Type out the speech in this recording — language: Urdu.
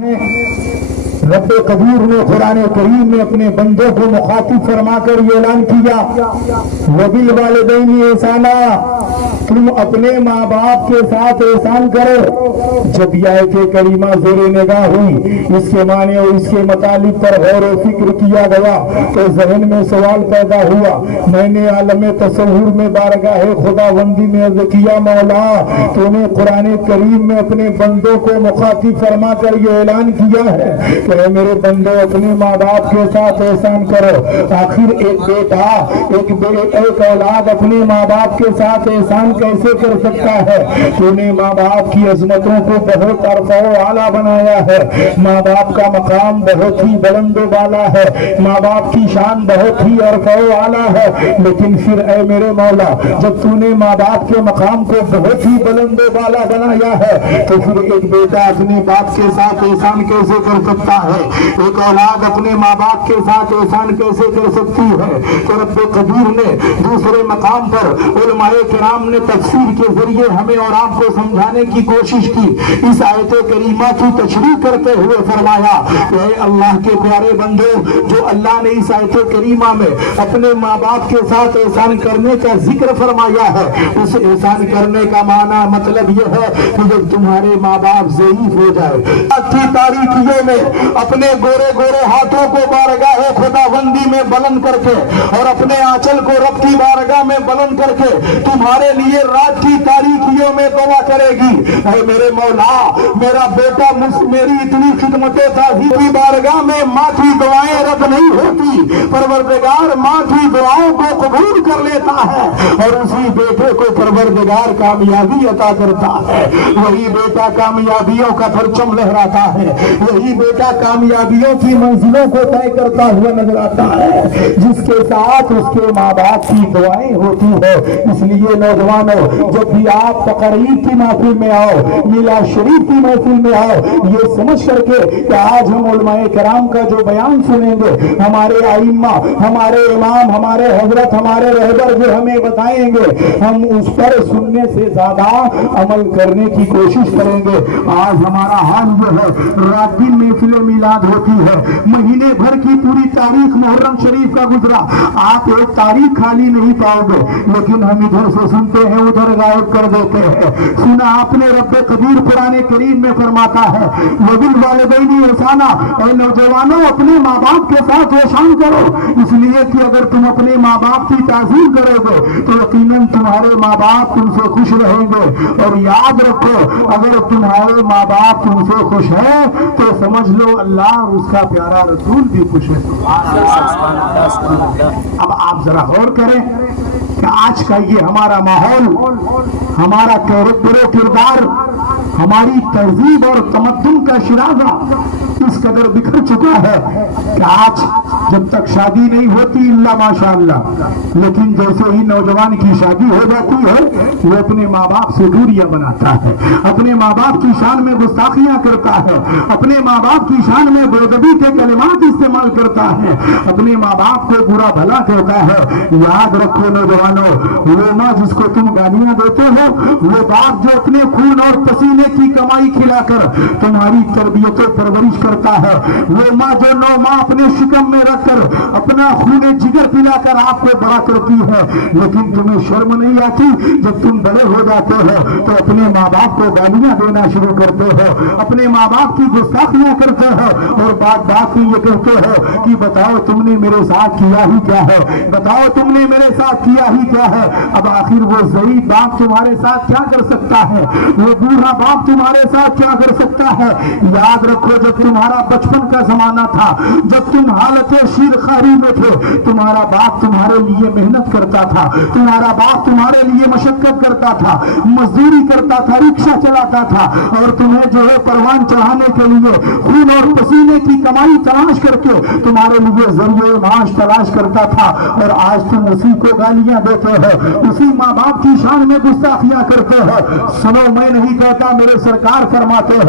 رب قدیر نے قرآن کریم میں اپنے بندوں کو مخاطب فرما کر یہ اعلان کیا وَبِالْوَالِدَيْنِ إِحْسَانًا، تم اپنے ماں باپ کے ساتھ احسان کرو۔ جب یہ آیت کریمہ زیر نگاہ ہوئی، اس کے معنی اور اس کے مطالب پر غور و فکر کیا گیا تو ذہن میں سوال پیدا ہوا۔ میں نے عالم تصور میں بارگاہ خداوندی میں عرض کیا، مولا تو نے قرآن کریم میں اپنے بندوں کو مخاطب فرما کر یہ اعلان کیا ہے کہ اے میرے بندو اپنے ماں باپ کے ساتھ احسان کرو۔ آخر ایک بیٹا ایک اولاد اپنے ماں باپ کے ساتھ احسان کیسے کر سکتا ہے؟ تو نے ماں باپ کی عظمتوں کو بہت ارفع و اعلیٰ بنایا ہے۔ ماں باپ کا مقام بہت ہی بلند و بالا ہے، ماں باپ کی شان بہت ہی ارفع و اعلیٰ ہے، لیکن پھر اے میرے مولا جب تو نے ماں باپ کے مقام کو بہت ہی بلند و بالا بنایا ہے تو پھر ایک بیٹا اپنے باپ کے ساتھ احسان کیسے کر سکتا ہے؟ ایک اولاد اپنے ماں باپ کے ساتھ احسان کیسے کر سکتی ہے؟ تو رب قدیر نے دوسرے مقام پر علماء کرام نے تفسیر کے ذریعے ہمیں اور آپ کو سمجھانے کی کوشش کی۔ اس آیت کریمہ کی تشریح کرتے ہوئے فرمایا کہ اے اللہ کے پیارے بندو، جو اللہ نے اس آیت کریمہ میں اپنے ماں باپ کے ساتھ احسان کرنے کا ذکر فرمایا ہے، اس احسان کرنے کا معنی مطلب یہ ہے کہ جب تمہارے ماں باپ ضعیف ہو جائے، تاریکیوں میں اپنے گورے گورے ہاتھوں کو بارگاہ خداوندی میں بلند کر کے اور اپنے آنچل کو رب کی بارگاہ میں بلند کر کے تمہارے لیے رات کی تاریکیوں میں دعا کرے گی، اے میرے مولا میرا بیٹا میری اتنی خدمت تعظیمی بارگاہ میں ماں کی دعائیں رد نہیں ہوتی، پروردگار ماں کی دعاؤں کو قبول کر لیتا ہے اور اسی بیٹے کو پروردگار کامیابی عطا کرتا ہے۔ وہی بیٹا کامیابیوں کا پرچم لہراتا ہے، وہی بیٹا کامیابیوں کی منزلوں کو طے کرتا ہوا نظر آتا ہے جس کے ساتھ اس کے ماں باپ کی دعائیں ہوتی ہے۔ اس لیے نوجوانوں جب بھی آپ تقریب کی محفل میں آؤ، میلاد شریف کی محفل میں آؤ، یہ سمجھ کر کے کہ آج ہم علماء کرام کا جو بیان سنیں گے، ہمارے ائمہ، ہمارے امام، ہمارے حضرت، ہمارے رہبر جو ہمیں بتائیں گے، ہم اس پر سننے سے زیادہ عمل کرنے کی کوشش کریں گے۔ آج ہمارا حال جو ہے، رات دن محفل میلاد ہوتی ہے، مہینے بھر کی پوری تاریخ محرم شریف کا گزرا، آپ ایک تاریخ خالی نہیں پاؤ گے، لیکن ہم ادھر سے سنتے ہیں ادھر غائب کر دیتے ہیں۔ سنا آپ نے رب قدیر قرآن کریم میں فرماتا ہے وَبِالْوَالِدَيْنِ إِحْسَانًا، اے نوجوانوں اپنے ماں باپ کے ساتھ احسان کرو، اس لیے کہ اگر تم اپنے ماں باپ کی تعظیم کرو گے تو یقیناً تمہارے ماں باپ تم سے خوش رہیں گے، اور یاد رکھو اگر تمہارے ماں باپ تم سے خوش ہیں تو سمجھ لو اللہ اور اس کا پیارا رسول بھی خوش ہے۔ اب آپ ذرا غور کریں کہ آج کا یہ ہمارا ماحول، ہمارا کردار، ہماری تہذیب اور تمدن کا شرازہ اس قدر بکھر چکا ہے کہ آج جب تک شادی نہیں ہوتی اللہ ماشاءاللہ، لیکن جیسے ہی نوجوان کی شادی ہو جاتی ہے وہ اپنے ماں باپ سے دوریاں بناتا ہے، اپنے ماں باپ کی شان میں گستاخیاں کرتا ہے، اپنے ماں باپ کی شان میں بے ادبی کے کلمات استعمال کرتا ہے، اپنے ماں باپ کو برا بھلا کہتا ہے۔ یاد رکھو نوجوانوں، وہ ماں جس کو تم گالیاں دیتے ہو، وہ باپ جو اپنے خون اور پسینے کی کمائی کھلا کر تمہاری تربیت و پرورش کرتا ہے، وہ ماں جو 9 ماہ اپنے شکم میں رکھ کر اپنا خون جگر پلا کر آپ کو بڑا کرتی ہے، لیکن تمہیں شرم نہیں آتی جب تم بڑے ہو جاتے ہو تو اپنے ماں باپ کو گالیاں دینا شروع کرتے ہو، اپنے ماں باپ کی گستاخیاں کرتے ہو اور بات میں یہ کہتے ہو کہ بتاؤ تم نے میرے ساتھ کیا ہی کیا ہے، بتاؤ تم نے میرے ساتھ کیا ہی کیا ہے۔ اب آخر وہ ضعیف باپ تمہارے ساتھ کیا کر سکتا ہے، وہ بوڑھا باپ تمہارے ساتھ کیا کر سکتا ہے؟ یاد رکھو جب تمہارا بچپن کا زمانہ تھا، جب تم حالت شیر خاری میں تھے، تمہارا باپ تمہارے لیے محنت کرتا تھا، تمہارا باپ تمہارے لیے مشقت کرتا تھا، مزدوری کرتا تھا، رکشہ چلاتا تھا، اور تمہیں جو ہے پروان چڑھانے کے لیے خون اور پسینے کی کمائی تلاش کر کے تمہارے لیے ذریعہ معاش تلاش کرتا تھا، اور آج تم اسی کو گالیاں دیتے ہو، اسی ماں باپ کی شان میں گستاخیاں کرتے ہو۔ سنو میں نہیں کہتا، میرے سرکار فرماتے